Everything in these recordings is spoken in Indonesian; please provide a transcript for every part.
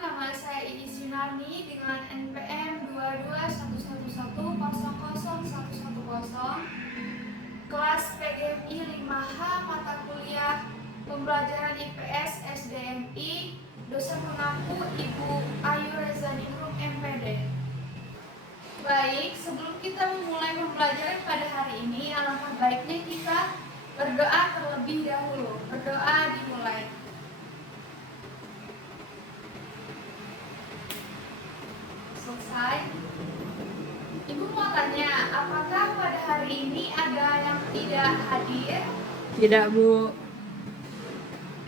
nama saya Iis Yunarni dengan NPM 22111000110, kelas PGMI 5H, mata kuliah pembelajaran IPS SDMI, dosen mengaku Ibu Ayu Rezaningrum MPD. Baik, sebelum kita memulai pembelajaran pada hari ini, alangkah baiknya kita berdoa terlebih dahulu. Berdoa dimulai. Selesai. Ibu mau tanya, apakah pada hari ini ada yang tidak hadir? Tidak, Bu.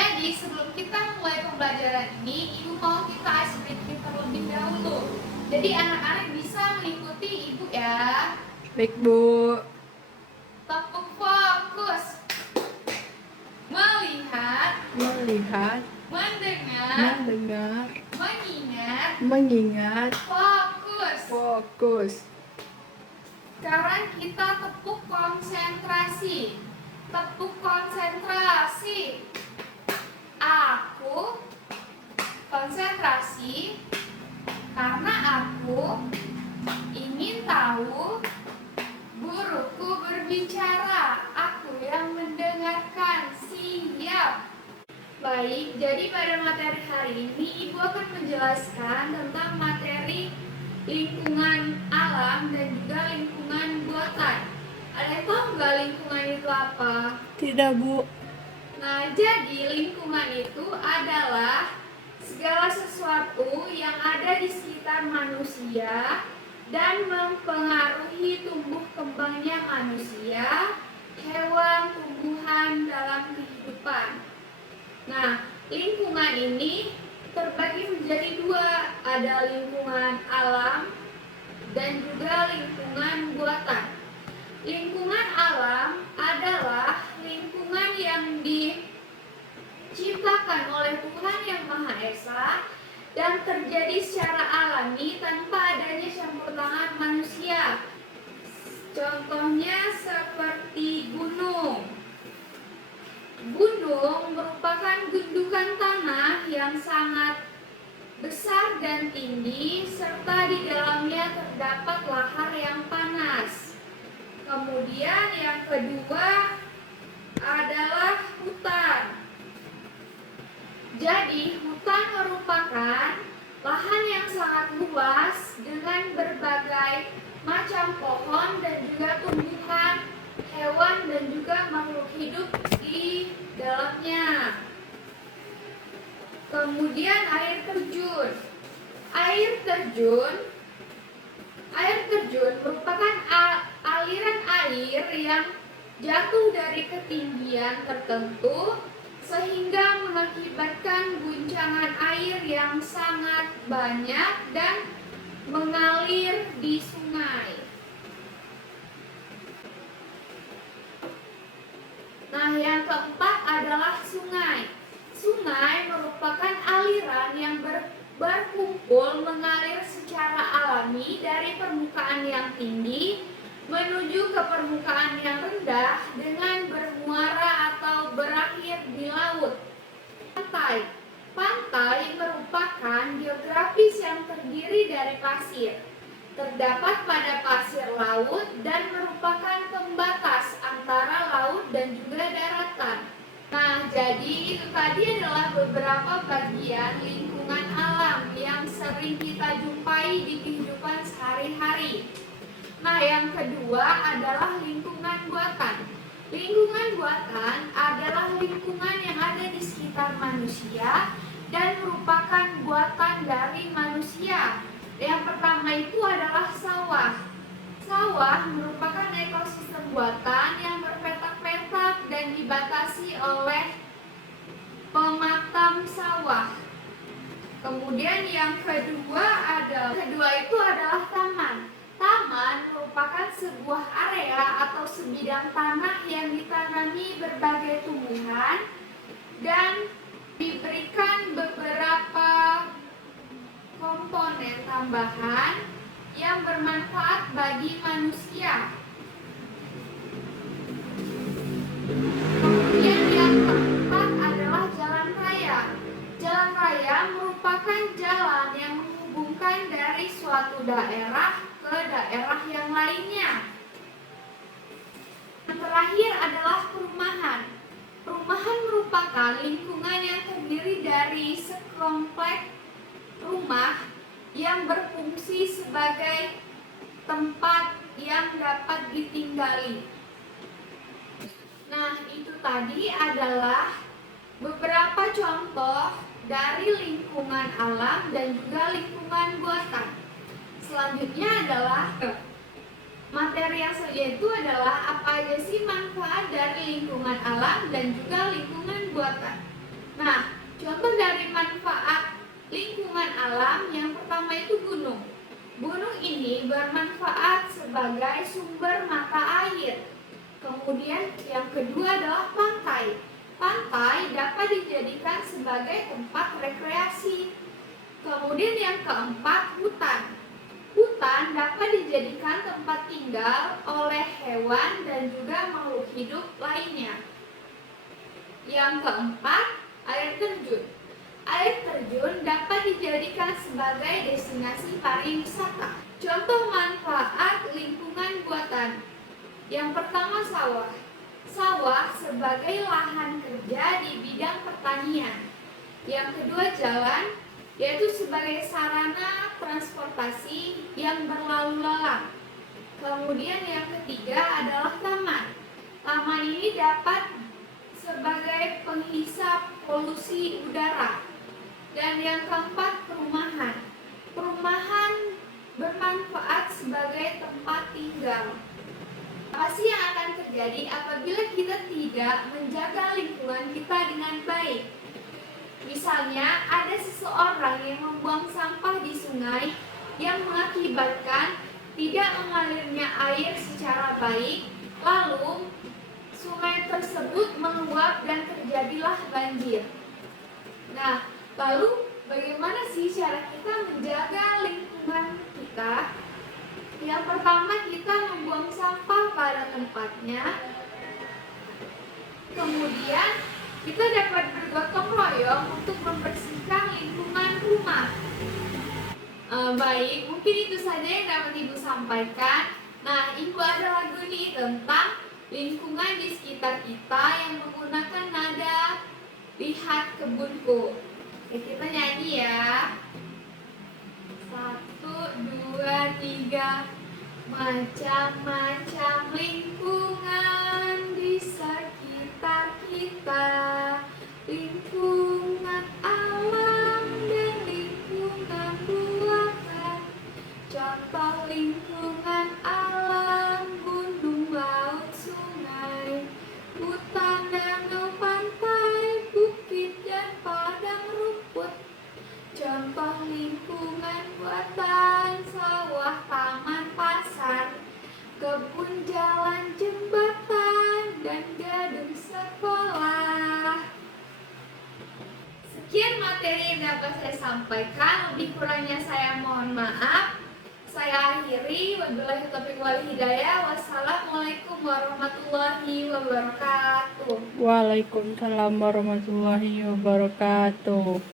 Jadi sebelum kita mulai pembelajaran ini, Ibu mau kita ice breaking terlebih dahulu. Jadi anak-anak bisa mengikuti Ibu ya. Baik, Bu. Tepuk fokus. Melihat, mendengar, mengingat, fokus. fokus. Sekarang kita tepuk konsentrasi. Tepuk konsentrasi. Aku konsentrasi karena aku ingin tahu guruku berbicara. Aku yang mendengarkan. Siap. Baik, jadi pada materi hari ini Ibu akan menjelaskan tentang materi lingkungan alam dan juga lingkungan buatan. Ada yang tahu nggak lingkungan itu apa? Tidak, Bu. Nah, jadi lingkungan itu adalah segala sesuatu yang ada di sekitar manusia dan mempengaruhi tumbuh kembangnya manusia, hewan, tumbuhan dalam kehidupan. Nah, lingkungan ini terbagi menjadi dua, ada lingkungan alam dan juga lingkungan buatan. Lingkungan alam adalah lingkungan yang diciptakan oleh Tuhan Yang Maha Esa dan terjadi secara alami tanpa adanya campur tangan manusia. Contohnya seperti gunung. Gunung merupakan gundukan tanah yang sangat besar dan tinggi, serta di dalamnya terdapat lahar yang panas. Kemudian yang kedua adalah hutan. Jadi hutan merupakan lahan yang sangat luas dengan berbagai macam pohon dan juga tumbuhan, hewan dan juga makhluk hidup di dalamnya. Kemudian air terjun. Air terjun merupakan aliran air yang jatuh dari ketinggian tertentu sehingga mengakibatkan guncangan air yang sangat banyak dan mengalir di sungai. Nah, yang keempat adalah sungai. Sungai merupakan aliran yang berkumpul mengalir secara alami dari permukaan yang tinggi menuju ke permukaan yang rendah dengan bermuara atau berakhir di laut. Pantai merupakan geografis yang terdiri dari pasir. Terdapat pada pasir laut dan merupakan pembatas antara laut dan juga daratan. Nah, jadi itu tadi adalah beberapa bagian lingkungan alam yang sering kita jumpai di kehidupan sehari-hari. Nah, yang kedua adalah lingkungan buatan. Lingkungan buatan adalah lingkungan yang ada di sekitar manusia dan merupakan buatan dari manusia. Yang pertama itu adalah sawah. Sawah merupakan ekosistem buatan yang berpetak-petak dan dibatasi oleh pematang sawah. Kemudian yang kedua itu adalah taman. Taman merupakan sebuah area atau sebidang tanah yang ditanami berbagai tumbuhan dan diberikan beberapa komponen tambahan yang bermanfaat bagi manusia. Kemudian yang keempat adalah jalan raya. Jalan raya ketiga merupakan jalan yang menghubungkan dari suatu daerah ke daerah yang lainnya. Yang terakhir adalah perumahan. Perumahan merupakan lingkungan yang terdiri dari sekompleks rumah yang berfungsi sebagai tempat yang dapat ditinggali. Nah, itu tadi adalah beberapa contoh dari lingkungan alam dan juga lingkungan buatan. Selanjutnya adalah materi yang selanjutnya itu adalah apa aja sih manfaat dari lingkungan alam dan juga lingkungan buatan. Nah, contoh dari manfaat lingkungan alam yang pertama itu gunung. Gunung ini bermanfaat sebagai sumber mata air. Kemudian yang kedua adalah pantai. Pantai dapat dijadikan sebagai tempat rekreasi. Kemudian yang keempat, hutan. Hutan dapat dijadikan tempat tinggal oleh hewan dan juga makhluk hidup lainnya. Yang keempat, air terjun. Air terjun dapat dijadikan sebagai destinasi pariwisata. Contoh manfaat lingkungan buatan. Yang pertama, sawah. Sawah sebagai lahan kerja di bidang pertanian. Yang kedua, jalan, yaitu sebagai sarana transportasi yang berlalu lalang. Kemudian yang ketiga adalah taman. Taman ini dapat sebagai penghisap polusi udara. Dan yang keempat, perumahan. Perumahan bermanfaat sebagai tempat tinggal. Apa sih yang akan terjadi apabila kita tidak menjaga lingkungan kita dengan baik? Misalnya, ada seseorang yang membuang sampah di sungai yang mengakibatkan tidak mengalirnya air secara baik, lalu sungai tersebut meluap dan terjadilah banjir. Nah, lalu bagaimana sih cara kita menjaga lingkungan kita? Yang pertama, kita membuang sampah pada tempatnya. Kemudian kita dapat bergotong royong untuk membersihkan lingkungan rumah. Baik, mungkin itu saja yang dapat Ibu sampaikan. Nah, Ibu ada lagu nih tentang lingkungan di sekitar kita yang menggunakan nada Lihat Kebunku. Oke, kita nyanyi ya. 1, 2, 3. Macam-macam lingkungan di sekitar kita. Lingkungan alam dan lingkungan buatan. Contoh lingkungan alam, gunung, laut, sungai, hutan, danau, pantai, bukit, dan padang rumput. Contoh lingkungan buatan, sawah, taman, pasar, kebun, jalan, jembatan, dan gedung sekolah. Sekian materi yang dapat saya sampaikan, lebih kurangnya saya mohon maaf. Saya akhiri, wabillahi taufiq wal hidayah. Wassalamualaikum warahmatullahi wabarakatuh. Waalaikumsalam warahmatullahi wabarakatuh.